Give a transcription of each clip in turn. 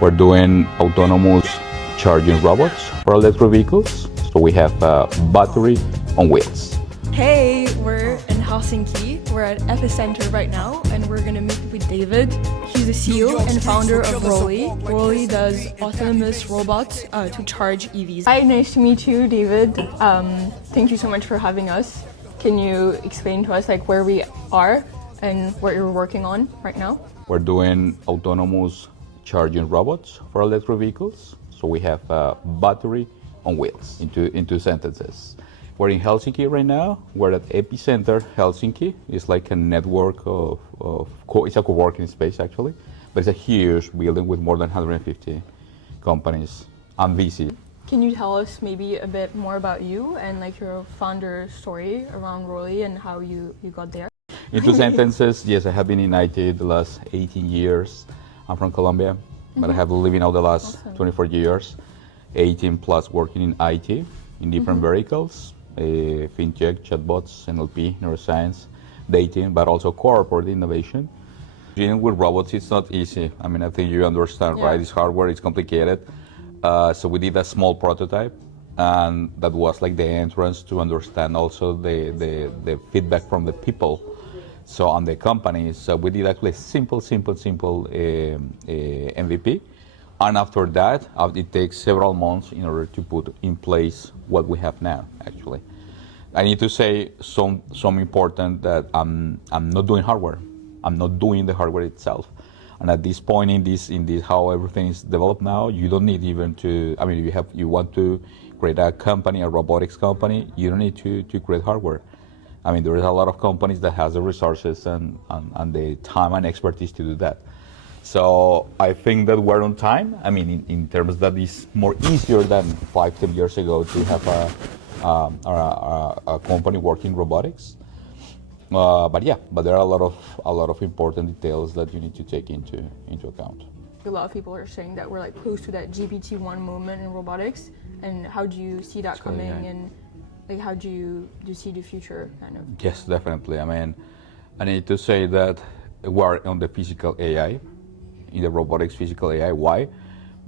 We're doing autonomous charging robots for electric vehicles. So we have battery on wheels. Hey, we're in Helsinki. We're at Epicenter right now, and we're gonna meet with David. He's the CEO and founder of Rolly. Rolly does autonomous robots to charge EVs. Hi, nice to meet you, David. Thank you so much for having us. Can you explain to us where we are and what you're working on right now? We're doing autonomous charging robots for electric vehicles. So we have battery on wheels into sentences. We're in Helsinki right now. We're at Epicenter Helsinki. It's like a network it's a co-working space actually, but it's a huge building with more than 150 companies and VC. Can you tell us maybe a bit more about you and your founder story around Rolly and how you got there? In two sentences, yes, I have been in IT the last 18 years. I'm from Colombia, but I have been living out the last 24 years, 18 plus working in IT in different verticals, fintech, chatbots, NLP, neuroscience, dating, but also corporate innovation. Dealing with robots, it's not easy. I mean, I think you understand, right? It's hardware, it's complicated. So we did a small prototype, and that was like the entrance to understand also the feedback from the people. So on the companies, so we did actually a simple MVP. And after that, it takes several months in order to put in place what we have now, actually. I need to say some important that I'm not doing hardware. I'm not doing the hardware itself. And at this point in this how everything is developed now, you don't need even to, I mean, if you want to create a company, a robotics company, you don't need to create hardware. I mean, there is a lot of companies that has the resources and the time and expertise to do that. So I think that we're on time. I mean, in terms that is more easier than 5-10 years ago to have a company working robotics. But there are a lot of important details that you need to take into account. A lot of people are saying that we're close to that GPT-1 moment in robotics, and how do you see that coming, and how do you see the future kind of? Yes, definitely. I mean, I need to say that we're on the physical AI, in the robotics physical AI. Why?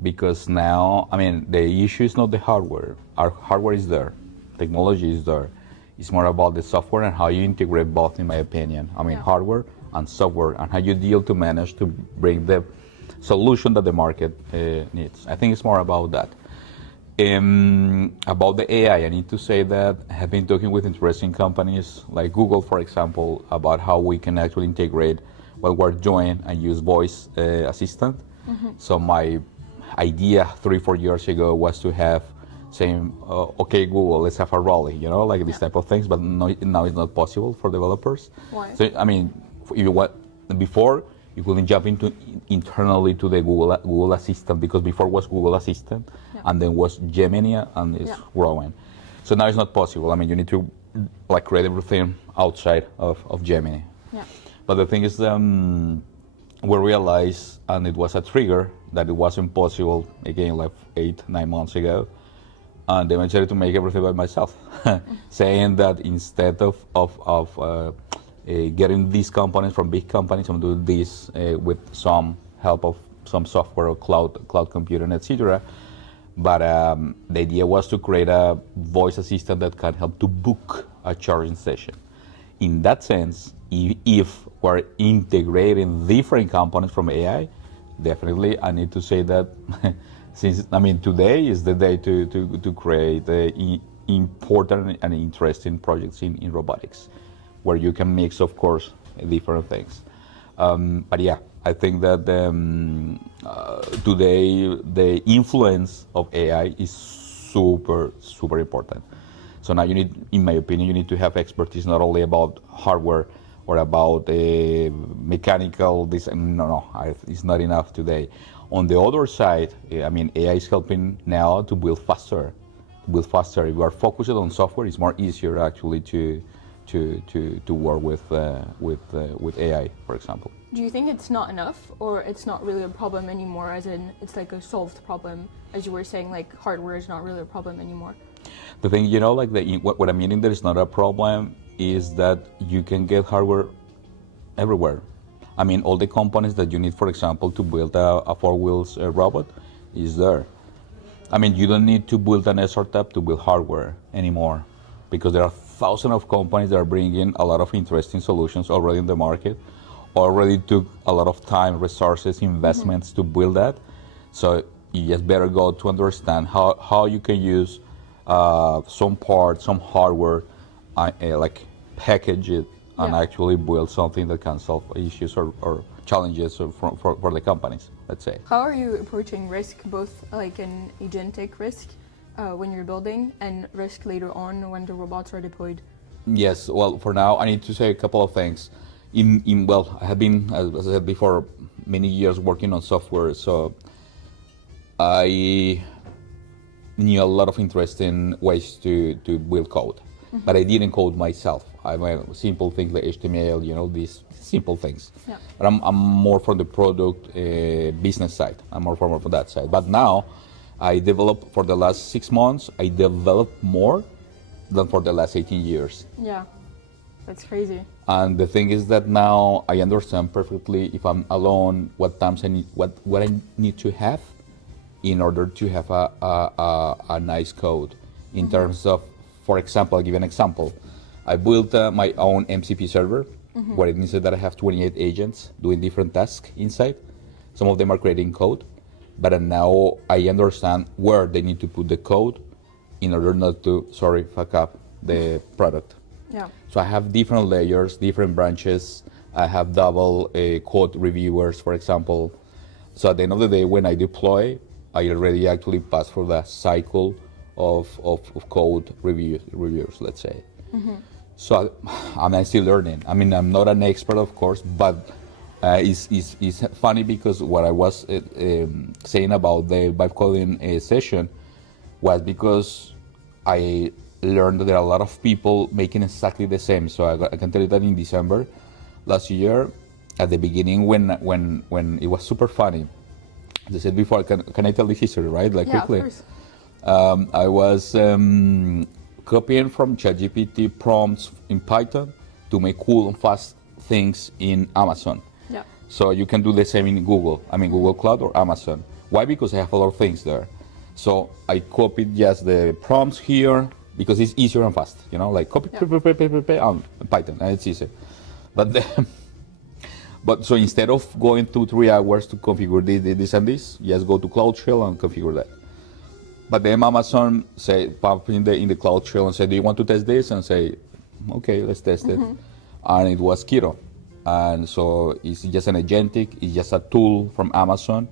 Because now, I mean, the issue is not the hardware. Our hardware is there, technology is there. It's more about the software and how you integrate both, in my opinion. I mean, hardware and software, and how you deal to manage to bring the solution that the market needs. I think it's more about that. About the AI, I need to say that I have been talking with interesting companies like Google, for example, about how we can actually integrate what we're doing and use voice assistant. So my idea 3-4 years ago was to have saying, okay, Google, let's have a Rolly, these type of things, but now it's not possible for developers. Why? So, I mean, if you want, before, you couldn't jump internally to the Google Assistant, because before was Google Assistant, and then was Gemini, and it's growing. So now it's not possible. I mean, you need to create everything outside of Gemini. Yeah. But the thing is, we realized, and it was a trigger, that it wasn't possible, again, 8-9 months ago. And then I decided to make everything by myself, saying that instead of getting these components from big companies, I'm doing this with some help of some software or cloud computing, etc. But the idea was to create a voice assistant that can help to book a charging session. In that sense, if we're integrating different components from AI, definitely I need to say that since, I mean, today is the day to create important and interesting projects in robotics, where you can mix, of course, different things. But yeah, I think that today the influence of AI is super important. So now you need, in my opinion, you need to have expertise not only about hardware or about mechanical. It's not enough today. On the other side, I mean, AI is helping now to build faster. If you are focused on software, it's more easier actually to work with AI, for example. Do you think it's not enough, or it's not really a problem anymore, as in it's a solved problem, as you were saying, hardware is not really a problem anymore? The thing, what I mean, there is not a problem, is that you can get hardware everywhere. I mean, all the components that you need, for example, to build a four wheels robot is there. I mean, you don't need to build an startup to build hardware anymore, because there are thousands of companies that are bringing a lot of interesting solutions already in the market. Already took a lot of time, resources, investments to build that. So you just better go to understand how you can use some parts, some hardware, like package it and actually build something that can solve issues or challenges for the companies, let's say. How are you approaching risk, both like an agentic risk when you're building and risk later on when the robots are deployed? Yes, well, for now, I need to say a couple of things. Well, I have been, as I said before, many years working on software, so I knew a lot of interesting ways to build code, but I didn't code myself. I mean, simple things like HTML, these simple things. Yeah. But I'm more from the product business side. I'm more from that side. But now, I developed for the last 6 months. I developed more than for the last 18 years. Yeah, that's crazy. And the thing is that now I understand perfectly, if I'm alone, what times I need, what I need to have in order to have a nice code. In terms of, for example, I'll give you an example. I built my own MCP server, where it means that I have 28 agents doing different tasks inside. Some of them are creating code, but now I understand where they need to put the code in order not to, fuck up the product. Yeah. So I have different layers, different branches. I have double code reviewers, for example. So at the end of the day, when I deploy, I already actually pass for the cycle of code reviews, let's say. So I'm still learning. I mean, I'm not an expert, of course, but it's funny because what I was saying about the vibe coding session was because I learned that there are a lot of people making exactly the same. So I can tell you that in December last year, at the beginning when it was super funny, as I said before, can I tell this history, right? Like yeah, quickly. Of course. I was copying from ChatGPT prompts in Python to make cool and fast things in Amazon. Yeah. So you can do the same in Google. I mean, Google Cloud or Amazon. Why? Because I have a lot of things there. So I copied just the prompts here because it's easier and fast. Like copy, on Python, and it's easy. But then, so instead of going 2-3 hours to configure this and this, just go to Cloud Shell and configure that. But then Amazon pop in the Cloud Shell and say, do you want to test this? And say, okay, let's test it. And it was Kiro. And so it's just an agentic, it's just a tool from Amazon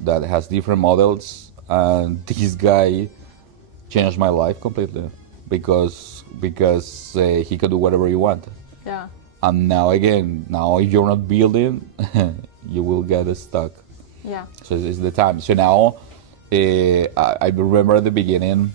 that has different models. And this guy changed my life completely because he could do whatever you want. Yeah. And now if you're not building, you will get stuck. Yeah. So it's the time. So now, I remember at the beginning,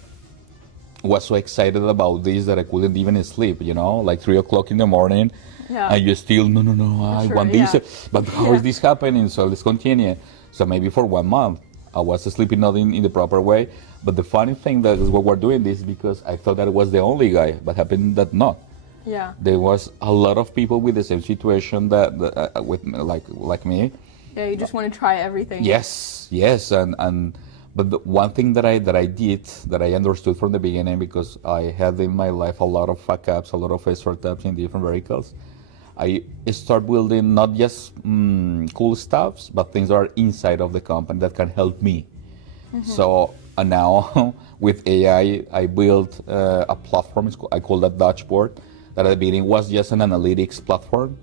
was so excited about this that I couldn't even sleep, like 3 o'clock in the morning. Yeah. And you still, no, I want this, but how is this happening? So let's continue. So maybe for 1 month, I was sleeping not in the proper way. But the funny thing that is what we're doing this because I thought that I was the only guy, but happened that not. Yeah. There was a lot of people with the same situation that with like me. Yeah, you just want to try everything. Yes, and but the one thing that I did that I understood from the beginning, because I had in my life a lot of fuck ups, a lot of startups in different verticals. I start building not just cool stuffs, but things that are inside of the company that can help me. So now with AI, I built a platform. I call that dashboard. That at the beginning was just an analytics platform.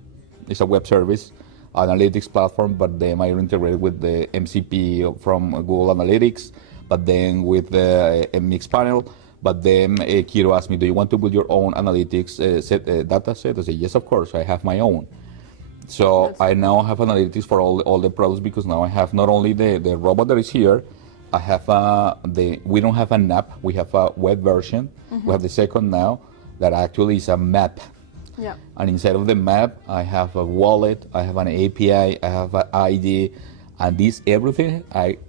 It's a web service, analytics platform, but then I integrated with the MCP from Google Analytics, but then with the MX panel. But then Kiro asked me, do you want to build your own analytics data set? I said, yes, of course, I have my own. So I now have analytics for all the products, because now I have not only the robot that is here, I have we don't have an app, we have a web version. We have the second now that actually is a map. Yeah. And inside of the map, I have a wallet, I have an API, I have an ID, and this everything I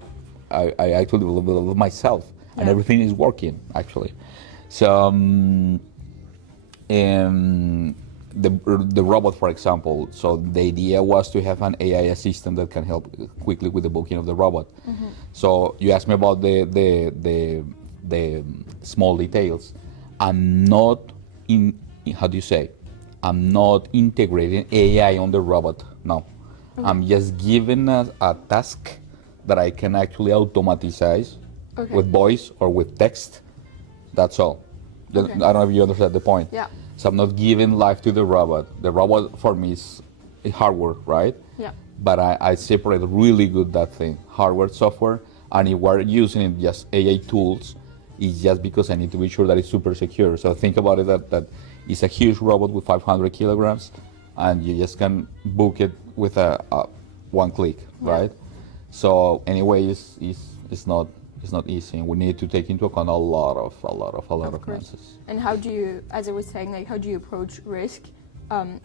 actually developed myself, and everything is working actually. So the robot, for example. So the idea was to have an AI assistant that can help quickly with the booking of the robot. So you asked me about the small details. I'm not in, how do you say? I'm not integrating AI on the robot. No, I'm just given a task that I can actually automatize with voice or with text. That's all. I don't know if you understand the point. Yeah. So I'm not giving life to the robot. The robot for me is hardware, right? Yeah. But I separate really good that thing, hardware, software, and if we're using just AI tools, it's just because I need to be sure that it's super secure. So think about it that it's a huge robot with 500 kilograms, and you just can book it with a one click, right? So anyway, it's not easy. We need to take into account a lot of nuances. And how do you, as I was saying, like how do you approach risk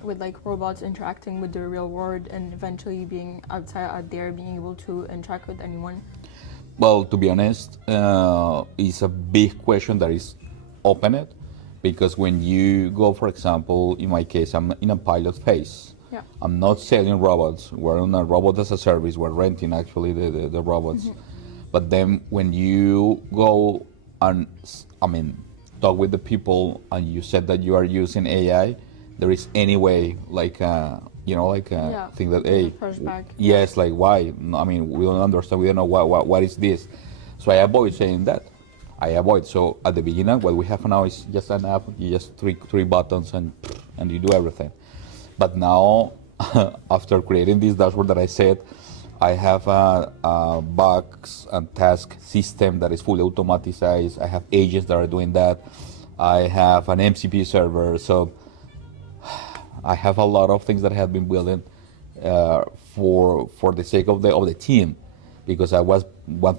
with like robots interacting with the real world and eventually being out there, being able to interact with anyone? Well, to be honest, it's a big question that is opened, because when you go, for example, in my case, I'm in a pilot phase. Yeah. I'm not selling robots. We're on a robot as a service. We're renting actually the robots. But then when you go and, talk with the people and you said that you are using AI, there is any way, like, think that, hey, yes, like why? We don't understand. We don't know what is this. So I avoid saying that. So at the beginning, what we have now is just an app. You just three buttons and you do everything. But now, after creating this dashboard that I said, I have a bugs and task system that is fully automatized. I have agents that are doing that. I have an MCP server. So I have a lot of things that I have been building for the sake of the team, because I was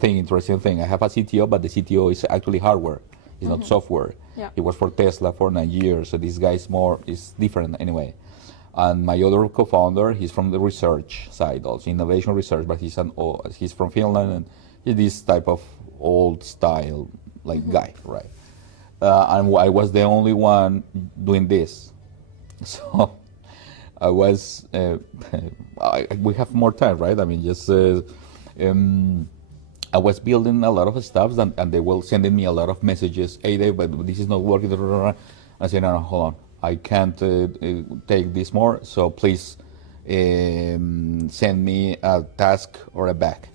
interesting thing. I have a CTO, but the CTO is actually hardware. It's not software. Yeah. He was for Tesla for 9 years. So this guy is different anyway. And my other co-founder, he's from the research side, also innovation research, but he's from Finland, and he's this type of old style guy, right? And I was the only one doing this, so I was. We have more time, right? I was building a lot of stuff, and they were sending me a lot of messages. Hey, Dave, but this is not working. I said, no, hold on. I can't take this more, so please send me a task or a bag.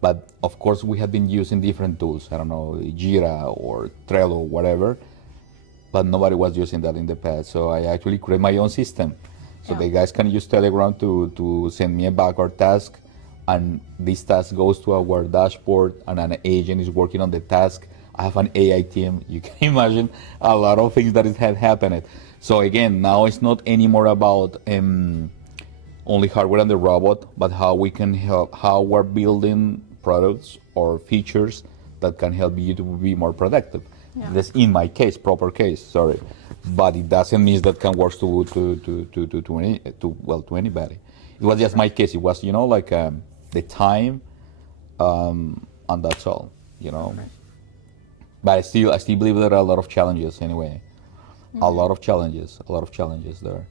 But of course, we have been using different tools. I don't know, Jira or Trello, whatever. But nobody was using that in the past. So I actually create my own system. So the guys can use Telegram to send me a bag or task, and this task goes to our dashboard, and an agent is working on the task. I have an AI team. You can imagine a lot of things that have happened. So again, now it's not anymore about only hardware and the robot, but how we can help, how we're building products or features that can help you to be more productive. Yeah. That's in my case, proper case, sorry. But it doesn't mean that can work to anybody. It was just my case. It was, the time, and that's all, Right. But I still believe there are a lot of challenges anyway. A lot of challenges there.